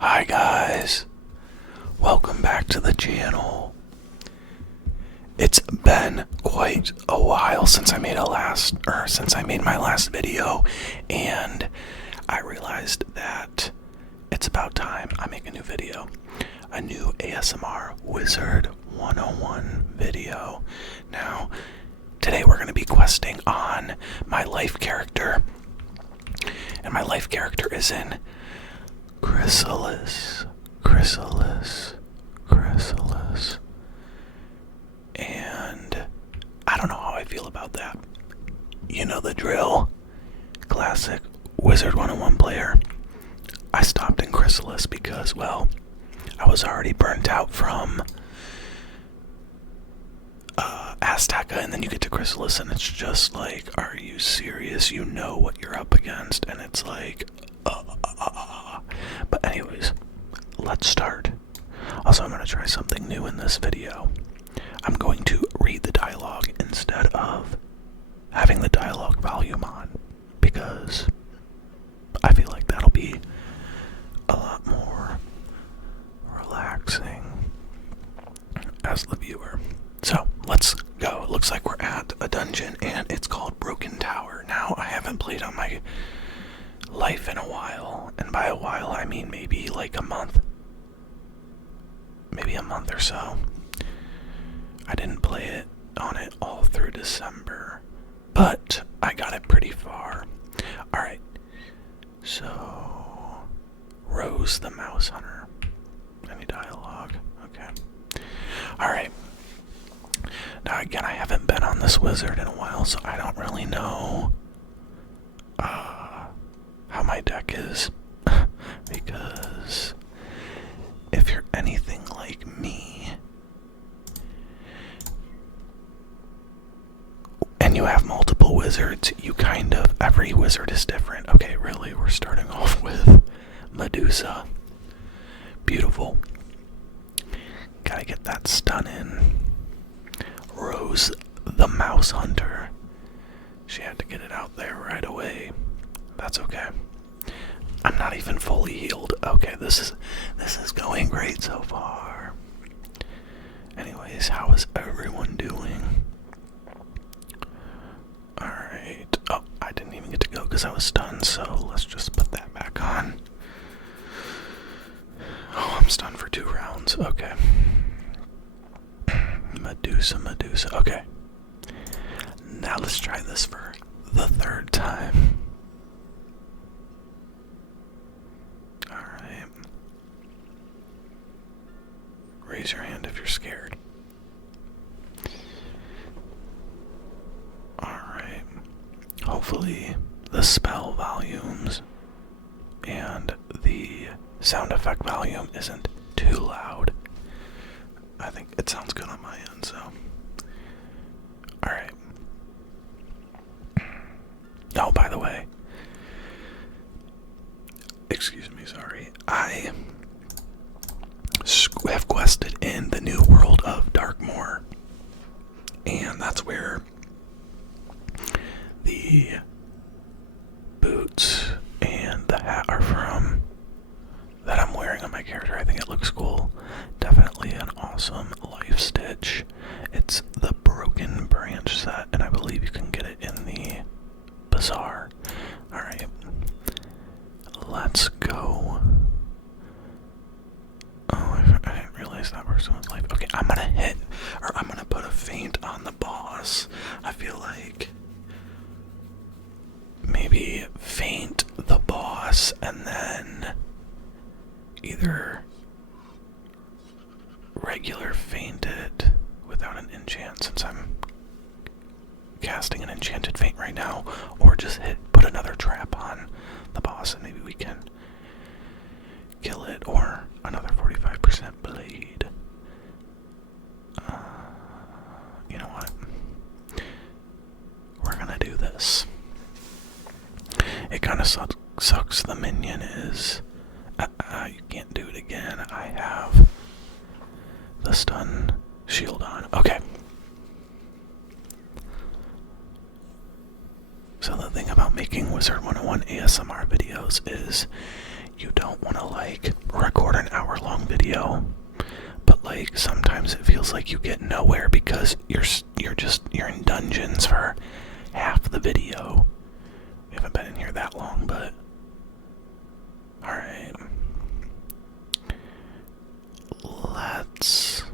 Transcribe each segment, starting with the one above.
Hi guys, welcome back to the channel. It's been quite a while since I made my last video, and I realized that it's about time I make a new video. A new ASMR Wizard101 video. Now, today we're going to be questing on my life character, and my life character is in Khrysalis. And I don't know how I feel about that. You know the drill. Classic Wizard101 player. I stopped in Khrysalis because, well, I was already burnt out from Azteca, and then you get to Khrysalis and it's just like, are you serious? You know what you're up against, and it's like, But anyways, let's start. Also, I'm going to try something new in this video. I'm going to read the dialogue instead of having the dialogue volume on, because I feel like that'll be a lot more relaxing as the viewer. So, let's go. It looks like we're at a dungeon, and it's called Broken Tower. Now, I haven't played on my life in a while, and by a while I mean maybe like a month. Maybe a month or so. I didn't play it on it all through December, but I got it pretty far. Alright, so Rose the Mouse Hunter. Any dialogue? Okay. Alright. Now again, I haven't been on this wizard in a while, so I don't really know how my deck is. Because if you're anything like me, and you have multiple wizards, you kind of, every wizard is different. Okay, really, we're starting off with Medusa. Beautiful. Gotta get that stun in. Rose the Mouse Hunter. She had to get it out there right away. That's okay. I'm not even fully healed. Okay, this is going great so far. Anyways, how is everyone doing? Alright. Oh, I didn't even get to go because I was stunned, so let's just put that back on. Oh, I'm stunned for 2 rounds. Okay. Medusa. Okay. Now let's try this for the 3rd time. Alright. Raise your hand if you're scared. Alright. Hopefully the spell volumes and the sound effect volume isn't too loud. I think it sounds good on my end, so. Alright. Oh, by the way. Excuse me, sorry. I have quested in the new world of Darkmoor. And that's where the boots and the hat are from that I'm wearing on my character. I think it looks cool. Definitely an awesome life stitch. It's the Broken Branch set, and I believe you can get it in the bazaar. Alright. Let's go. Oh, I didn't realize that person was life. Okay, I'm gonna put a feint on the boss. I feel like maybe feint the boss and then either regular feint it without an enchant, since I'm casting an enchanted feint right now, or just put another trap on the boss and maybe we can kill it, or another 45% blade. You know what? We're gonna do this. It kind of sucks the minion is. You can't do it again. I have the stun shield on. Okay. So the thing about making Wizard101 ASMR videos is you don't want to like record an hour-long video, but like sometimes it feels like you get nowhere because you're in dungeons for half the video. We haven't been in here that long, but all right. Let's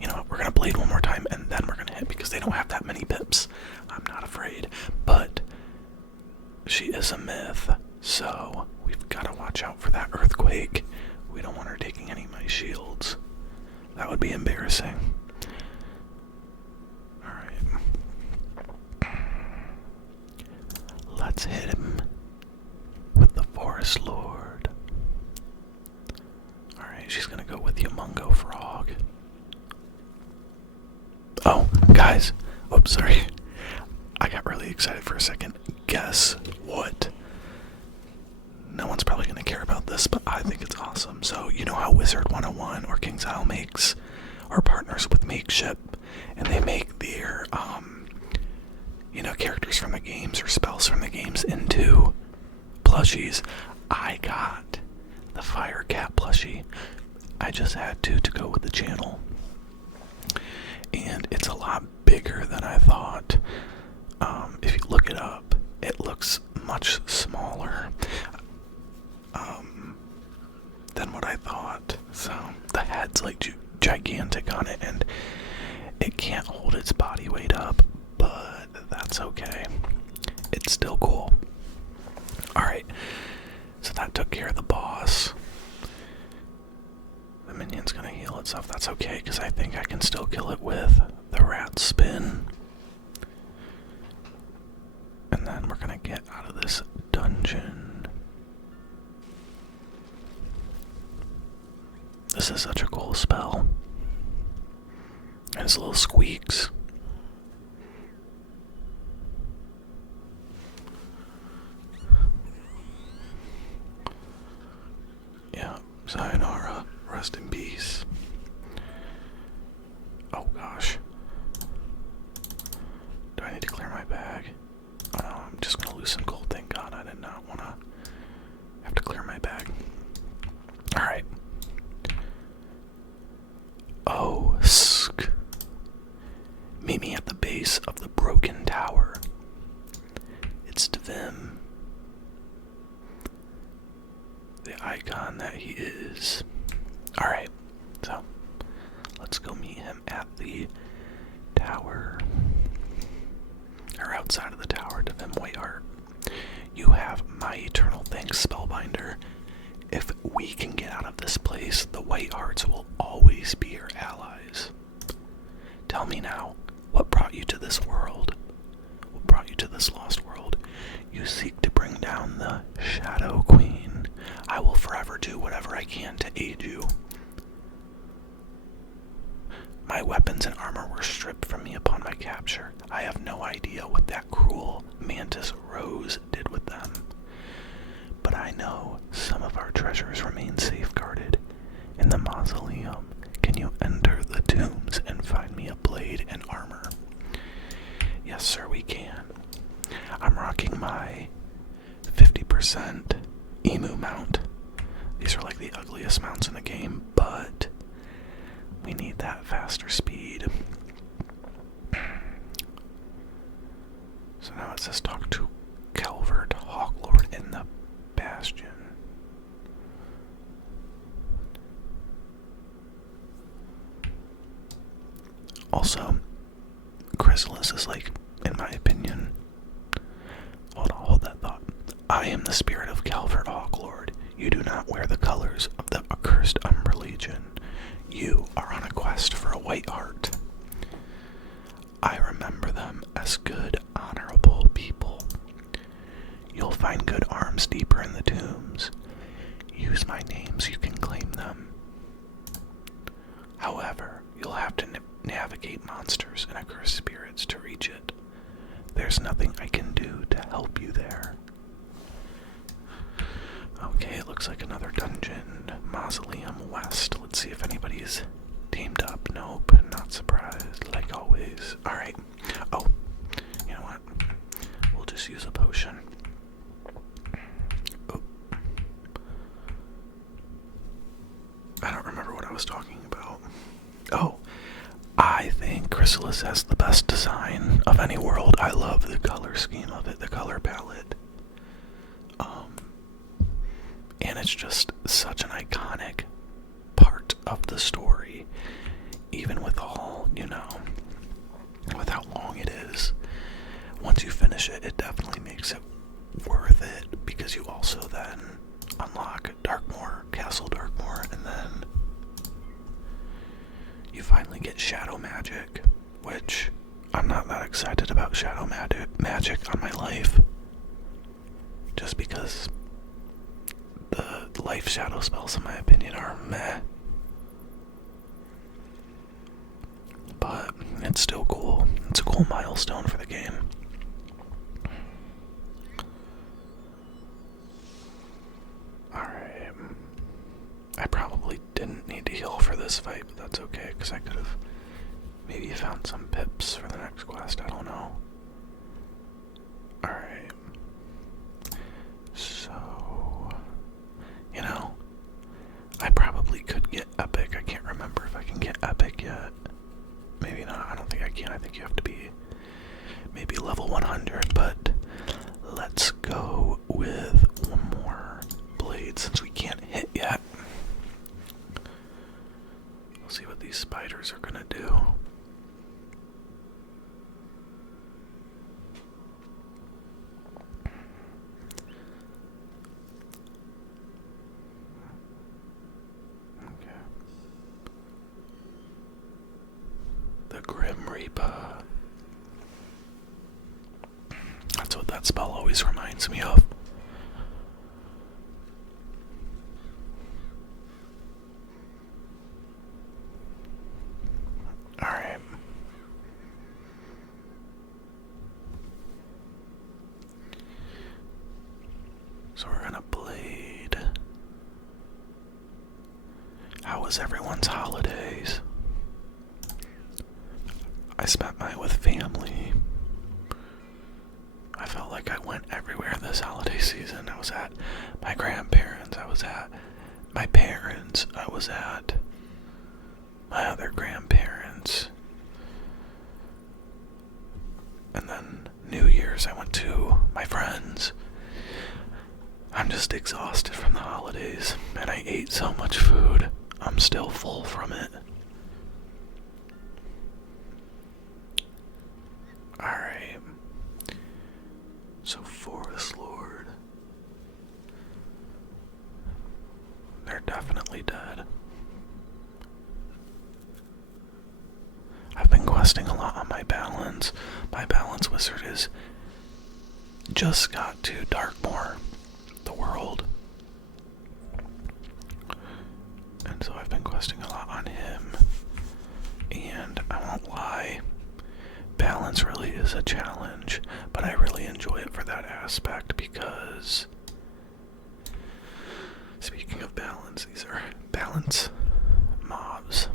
you know what, we're gonna blade one more time and then we're gonna hit because they don't have that many pips. I'm not afraid, but she is a myth, so we've got to watch out for that earthquake. We don't want her taking any of my shields. That would be embarrassing. Alright. Let's hit him with the Forest Lord. Alright, she's gonna go with Humongo Frog. Oh, guys. Oops, sorry. I got really excited for a second. Guess what? No one's probably going to care about this, but I think it's awesome. So, you know how Wizard101 or Khrysalis makes, or partners with Makeship, and they make their, characters from the games or spells from the games into plushies. I got the Fire Cat plushie. I just had to go with the channel. And it's a lot bigger than I thought. If you look it up, it looks much smaller than what I thought. So the head's like gigantic on it, and it can't hold its body weight up, but that's okay. It's still cool. Alright, so that took care of the boss. The minion's gonna heal itself. That's okay, because I think I can still kill it with the rat spin. And then we're gonna get out of this dungeon. This is such a cool spell. And it's little squeaks. Yeah, sayonara. Rest in peace. Oh gosh. Do I need to clear my bag? Oh no, I'm just gonna loosen gold. Thank God I did not wanna have to clear my bag. Alright. Oh, sk. Meet me at the base of the broken tower. It's Devim. The icon that he is. Alright, so let's go meet him at the tower. Or outside of the tower, Devim Whiteheart. You have my eternal thanks, Spellbinder. If we can get out of this place, the Whitehearts will always be your allies. Tell me now, what brought you to this world? What brought you to this lost world? You seek to bring down the Shadow Queen. I will forever do whatever I can to aid you. My weapons and armor were stripped from me upon my capture. I have no idea what that cruel Mantis Rose did with them. But I know some of our treasures remain safeguarded in the mausoleum. Can you enter the tombs and find me a blade and armor? Yes, sir, we can. I'm rocking my 50% emu mount. These are like the ugliest mounts in the game, but we need that faster speed. So now it says talk to Calvert Hawklord in the Bastion. Also, Khrysalis is like, in my opinion, hold that thought. I am the spirit of Calvert Hawklord. You do not wear the colors of the accursed Umbra Legion. You are on a quest for a white heart. I remember them as good, honorable people. You'll find good arms deeper in the tombs. Use my name so you can claim them. However, you'll have to navigate monsters and accursed spirits to reach it. There's nothing I can do to help you there. Okay, it looks like another dungeon. Mausoleum West. Let's see if anybody's teamed up. Nope, not surprised, like always. Alright. Oh, you know what? We'll just use a potion. Oh. This has the best design of any world. I love the color scheme of it, the color palette. And it's just such an iconic part of the story, even with all, with how long it is. Once you finish it, it definitely makes it worth it, because you also then unlock Castle Darkmoor, and then you finally get shadow magic, which I'm not that excited about shadow magic on my life, just because the life shadow spells, in my opinion, are meh. But it's still cool. It's a cool milestone for the game. Alright. I probably didn't need to heal for this fight, but that's okay, because I could have maybe found some pips for the next quest. I don't know. Alright. So, I probably could get epic. I can't remember if I can get epic yet. Maybe not. I don't think I can. I think you have to be maybe level 100, but let's go with one more blade since we can't hit yet. We'll see what these spiders are gonna do. The Grim Reaper. That's what that spell always reminds me of. Alright. So we're gonna blade. How was everyone's holidays? I spent mine with family. I felt like I went everywhere this holiday season. I was at my grandparents, I was at my parents, I was at my other grandparents. And then New Year's I went to my friends. I'm just exhausted from the holidays, and I ate so much food. I'm still full from it. Alright. So Forest Lord. They're definitely dead. I've been questing a lot on my balance. My balance wizard is just got to Darkmoor, the world. And so I've been questing a lot on him. And I won't lie, balance really is a challenge, but I really enjoy it for that aspect because, speaking of balance, these are balance mobs.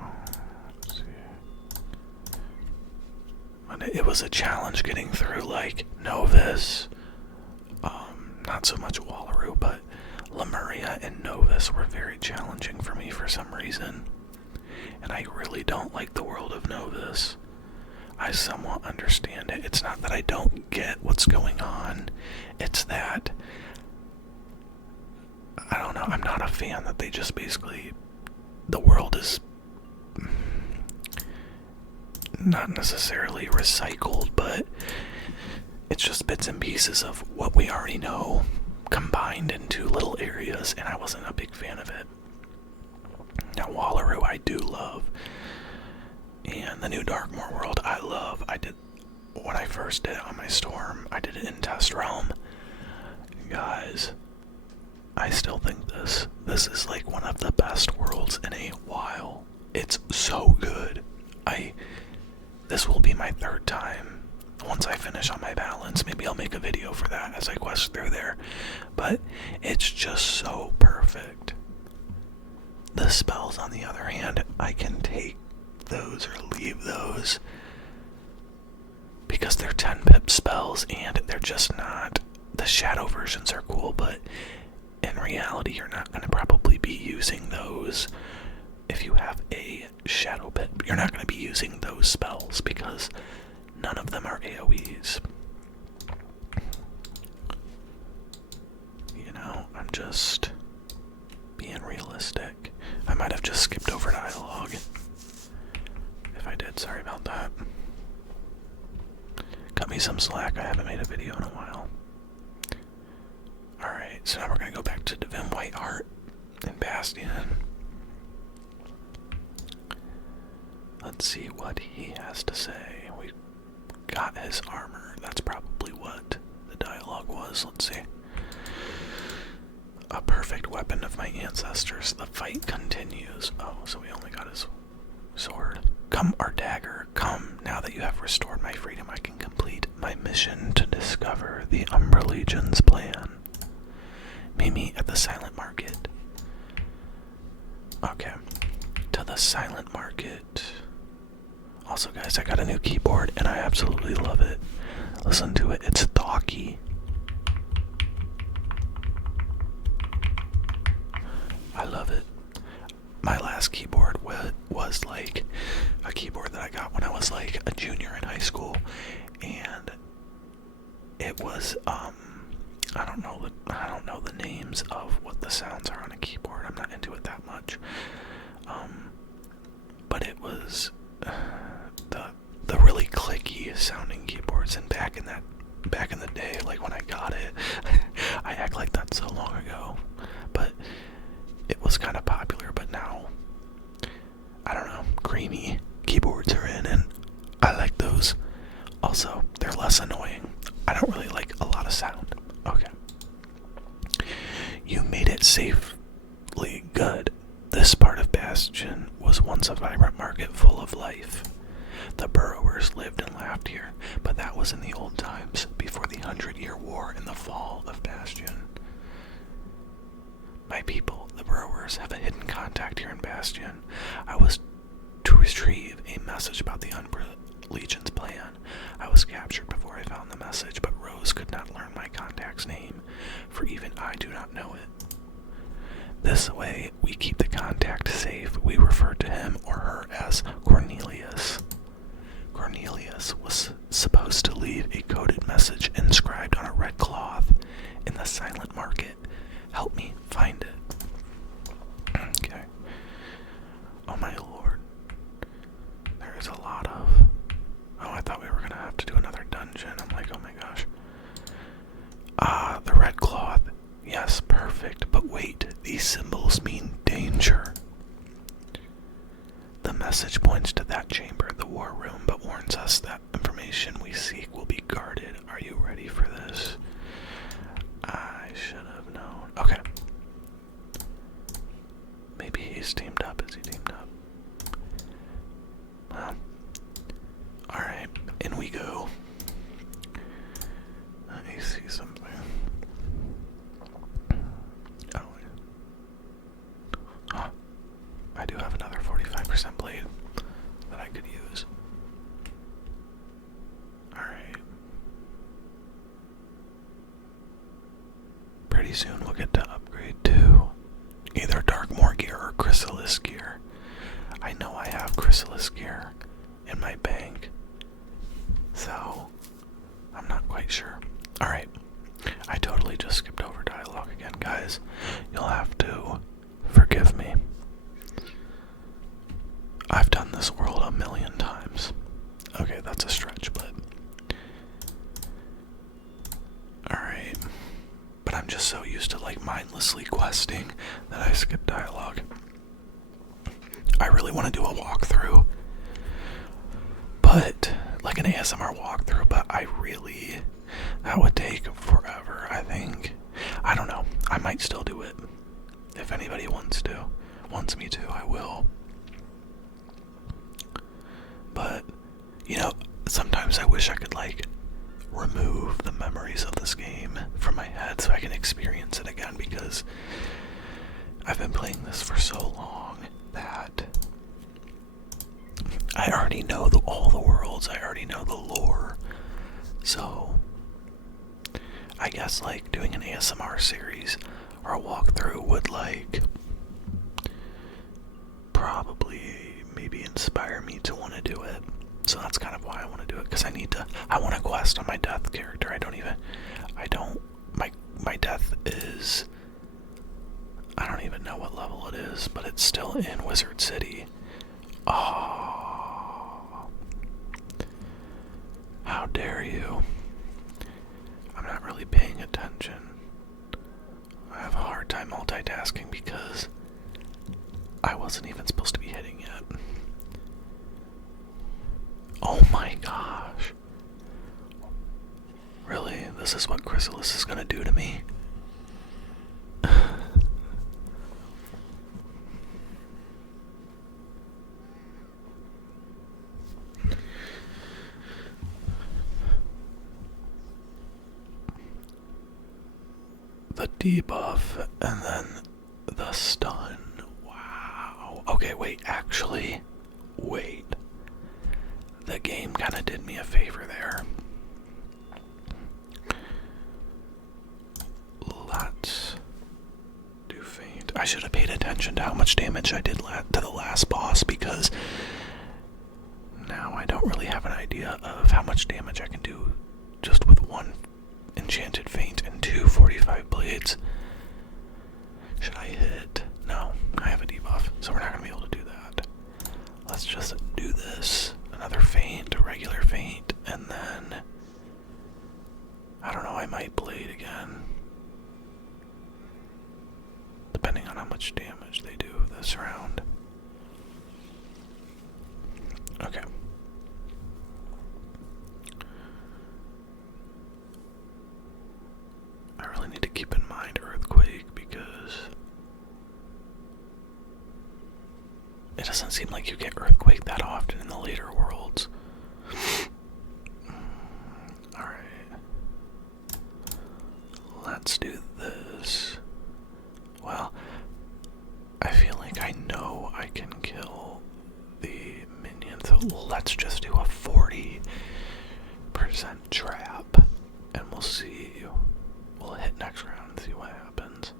Let's see. And it was a challenge getting through like Novus, not so much Wallaroo, but Lemuria and Novus were very challenging for me for some reason. And I really don't like the world of Novus. I somewhat understand it. It's not that I don't get what's going on. It's that, I don't know, I'm not a fan that they just basically, the world is not necessarily recycled, but it's just bits and pieces of what we already know combined into little areas, and I wasn't a big fan of it. Now Wallaroo I do love, and the new Darkmoor world I love. When I first did it on my storm, I did it in Test Realm. Guys, I still think this is like one of the best worlds in a while. It's so good. This will be my third time. Once I finish on my balance, maybe I'll make a video for that as I quest through there. But it's just so perfect. The spells, on the other hand, I can take those or leave those because they're 10 pip spells and they're just not, the shadow versions are cool, but in reality you're not going to probably be using those if you have a shadow pit, you're not going to be using those spells because none of them are AoEs. You know, I'm just being realistic. I might have just skipped over dialogue. If I did, sorry about that. Cut me some slack, I haven't made a video in a while. Alright, so now we're going to go back to Divine Whiteheart and Bastion. Let's see what he has to say. We got his armor. That's probably what the dialogue was. Let's see. A perfect weapon of my ancestors. The fight continues. Oh, so we only got his sword. Come, our dagger. Come. Now that you have restored my freedom, I can complete my mission to discover the Umbra Legion's plan. Meet me at the Silent Market. Okay. To the Silent Market. Also, guys, I got a new keyboard, and I absolutely love it. Listen to it. It's talky. I love it. My last keyboard was like a keyboard that I got when I was like a junior in high school, and it was I don't know the names of what the sounds are on a keyboard. I'm not into it that much. But it was the really clicky sounding keyboards, and back in the day, like when I got it, I act like that's so long ago, but it was kind of popular. But now, I don't know, creamy keyboards are in, and I like those. Also, they're less annoying. I don't really like a lot of sound. Okay. You made it safely. Good. This part of Bastion was once a vibrant market full of life. The burrowers lived and laughed here, but that was in the old times, before the 100-Year War and the fall of Bastion. My people, the burrowers, have a hidden contact here in Bastion. I was to retrieve a message about the Umbra Legion's plan. I was captured before I found the message, but Rose could not learn my contact's name, for even I do not know it. This way, we keep the contact safe. We refer to him or her as Cornelius. Cornelius was supposed to leave a coded message inscribed on a red cloth in the Silent Market. Help me find it. Okay. Oh my lord. There is a lot of... Oh, I thought we were going to have to do another dungeon. I'm like, oh my gosh. Ah, the red cloth. Yes, perfect. But wait, these symbols mean danger. The message points to that chamber, the war room, but warns us that information we seek will be guarded. Are you ready for this? I should have known. Okay. Maybe he's teamed up. Is he teamed up? Well, alright, in we go. Let me see something. Oh, huh. I do have another 45% blade that I could use. Alright. Pretty soon we'll get to upgrade to either Darkmoor gear or Khrysalis gear. I know I have Khrysalis gear in my bank, so I'm not quite sure. Alright, I totally just skipped over dialogue again, guys. You'll have to forgive me. I've done this world 1,000,000 times. Okay, that's a stretch, but... Alright. But I'm just so used to, like, mindlessly questing that I skip dialogue. I really want to do a walkthrough. But, like an ASMR walkthrough, but that would take forever, I think. I don't know. I might still do it. If anybody wants me to, I will. But, you know, sometimes I wish I could, like, remove the memories of this game from my head so I can experience it again, because I've been playing this for so long that I already know all the worlds, I already know the lore, so I guess, like, doing an ASMR series or a walkthrough would, like, probably maybe inspire me to want to do it. So that's kind of why I want to do it, because I want to quest on my death character. My death is, I don't even know what level it is, but it's still in Wizard City. Oh, how dare you. I'm not really paying attention. I have a hard time multitasking because I wasn't even supposed to be hitting yet. Oh my gosh. Really? This is what Khrysalis is gonna do to me? The debuff and then the stun. Wow. Okay, wait, actually, wait. The game kind of did me a favor there. Let's do feint. I should have paid attention to how much damage I did to the last boss, because now I don't really have an idea of how much damage I can do just with one enchanted feint and 245 blades. Should I hit? No, I have a debuff, so we're not going to be able to do that. Let's just do this. Another feint, a regular feint, and then I don't know, I might blade again. Depending on how much damage they do this round. Okay. I really need to keep in mind Earthquake, because it doesn't seem like you get Earthquake that often in the later worlds. Alright. Let's do this. Well, I feel like I know I can kill the minion, so let's just do a 40% trap, and we'll see. We'll hit next round and see what happens.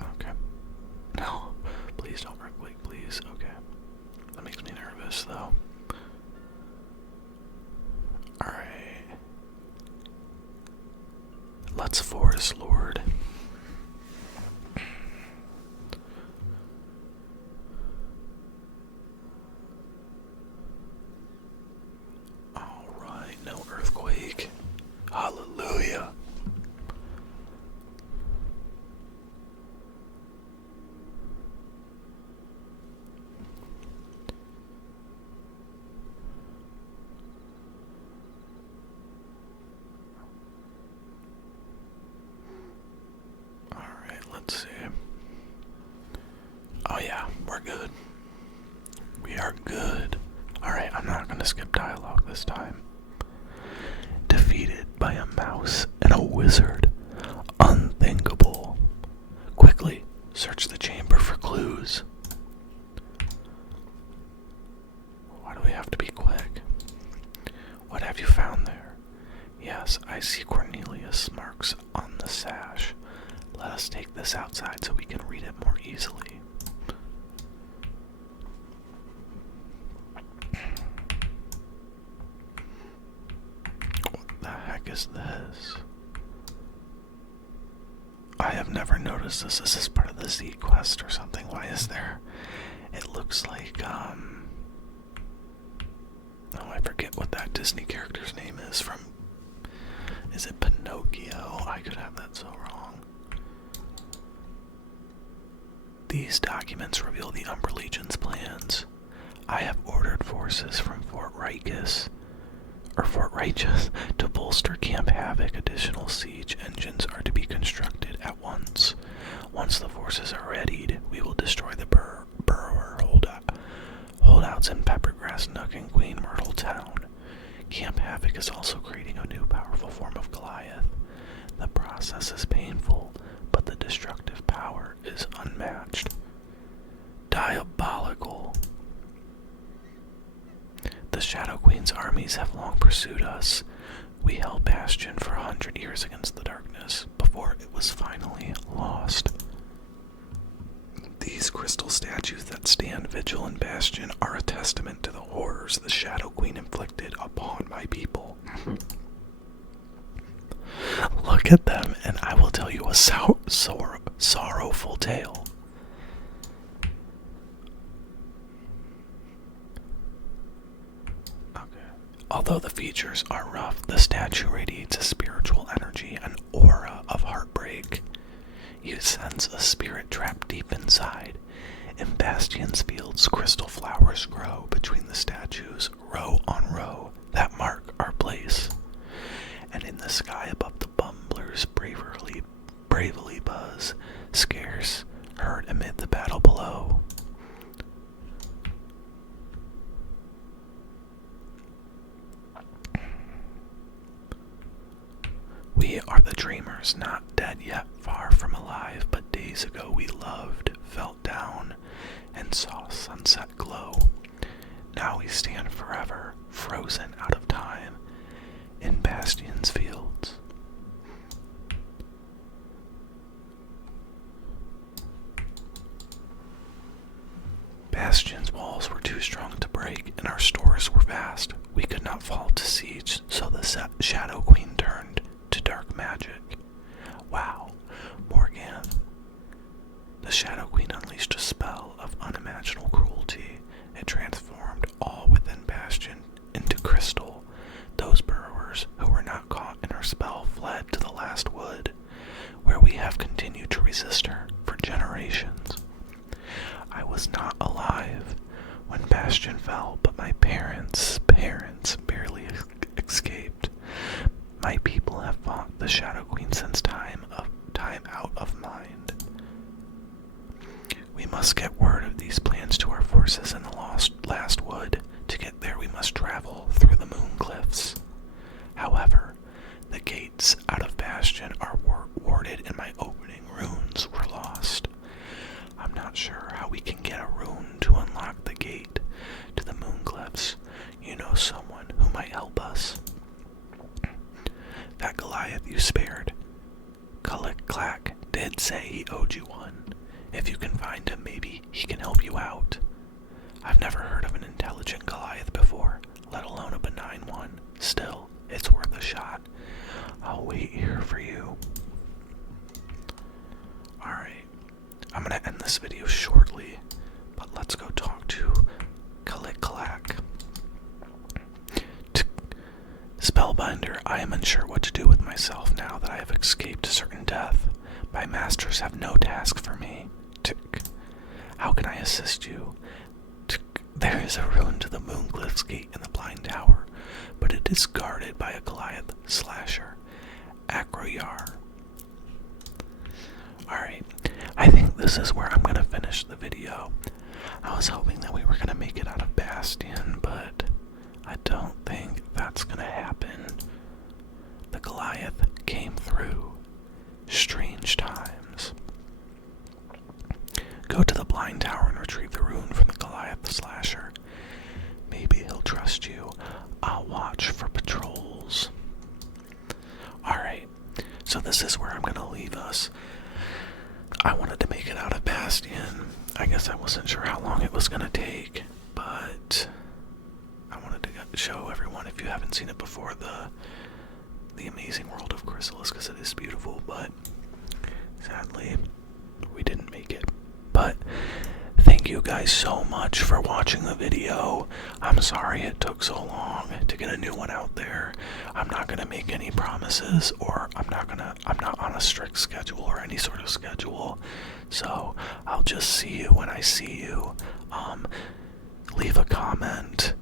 Okay. No, please don't earthquake, please. Okay. That makes me nervous, though. Alright. Let's Forest Lord. Alright, no earthquake. Hallelujah. Alright, let's see. Oh yeah, we're good. We are good. Alright, I'm not gonna skip dialogue this time. Defeated by a mouse and a wizard. Unthinkable. Quickly, search the chamber for clues. Why do we have to be quick? What have you found there? Yes, I see Cornelius marks on the sash. Let us take this outside so we can read it more easily. What the heck is this? I have never noticed this. Is this part of the Z quest or something? Why is there? It looks like, oh, I forget what that Disney character's name is from. Is it Pinocchio? I could have that so wrong. These documents reveal the Umber Legion's plans. I have ordered forces from Fort Righteous to bolster Camp Havoc. Additional siege engines are to be constructed at once. Once the forces are readied, we will destroy the Burrower holdouts in Peppergrass Nook and Queen Myrtle Town. Camp Havoc is also creating a new powerful form of Goliath. The process is painful, but the destructive power is unmatched. Diabolical. The Shadow Queen's armies have long pursued us. We held Bastion for 100 years against the darkness, before it was finally lost. These crystal statues that stand vigil in Bastion are a testament to the horrors the Shadow Queen inflicted upon my people. Look at them, and I will tell you a sorrowful tale. Although the features are rough, the statue radiates a spiritual energy, an aura of heartbreak. You sense a spirit trapped deep inside. In Bastion's fields, crystal flowers grow between the statues, row on row, that mark our place. And in the sky above, the bumblers bravely buzz, scarce heard amid the battle below. We are the dreamers, not dead yet, far from alive, but days ago we loved, felt down, and saw sunset glow. Now we stand forever, frozen out of time, in Bastion's fields. Bastion's walls were too strong to break, and our stores were vast. We could not fall to siege, so the Shadow Queen turned to dark magic. Wow, Morgan. The Shadow Queen unleashed a spell of unimaginable cruelty. It transformed all within Bastion into crystal. Those burrowers who were not caught in her spell fled to the last wood, where we have continued to resist her for generations. I was not alive when Bastion fell, but my parents barely escaped. My people have fought the Shadow Queen since time out of mind. We must get word of these plans to our forces in the last wood. To get there, we must travel through the moon cliffs. However, the gates out of Bastion are warded, and my opening runes were lost. I'm not sure how we can get a rune to unlock the gate to the moon cliffs. You know someone who might help us? That Goliath you spared, Click-clack, did say he owed you one. If you can find him, maybe he can help you out. I've never heard of an intelligent Goliath before, let alone a benign one. Still, it's worth a shot. I'll wait here for you. Alright, I'm gonna end this video shortly, but let's go talk to Click-clack. Spellbinder, I am unsure what to do with myself now that I have escaped certain death. My masters have no task for me. Tick. How can I assist you? Tick. There is a rune to the Moonglyph's gate in the Blind Tower, but it is guarded by a Goliath slasher. Acroyar. Alright, I think this is where I'm going to finish the video. I was hoping that we were going to make it out of Bastion, but I don't think that's going to happen. The Goliath came through. Strange times. Go to the Blind Tower and retrieve the rune from the Goliath the Slasher. Maybe he'll trust you. I'll watch for patrols. Alright, so this is where I'm going to leave us. I wanted to make it out of Bastion. I guess I wasn't sure how long it was going to take, but I wanted to show everyone, if you haven't seen it before, the amazing world of Khrysalis, because it is beautiful, but sadly, we didn't make it. But thank you guys so much for watching the video. I'm sorry it took so long to get a new one out there. I'm not going to make any promises, or I'm not on a strict schedule or any sort of schedule. So I'll just see you when I see you. Leave a comment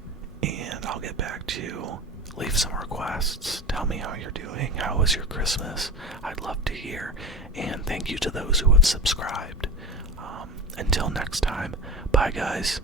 and I'll get back to you. Leave some requests. Tell me how you're doing. How was your Christmas? I'd love to hear. And thank you to those who have subscribed. Until next time, bye guys.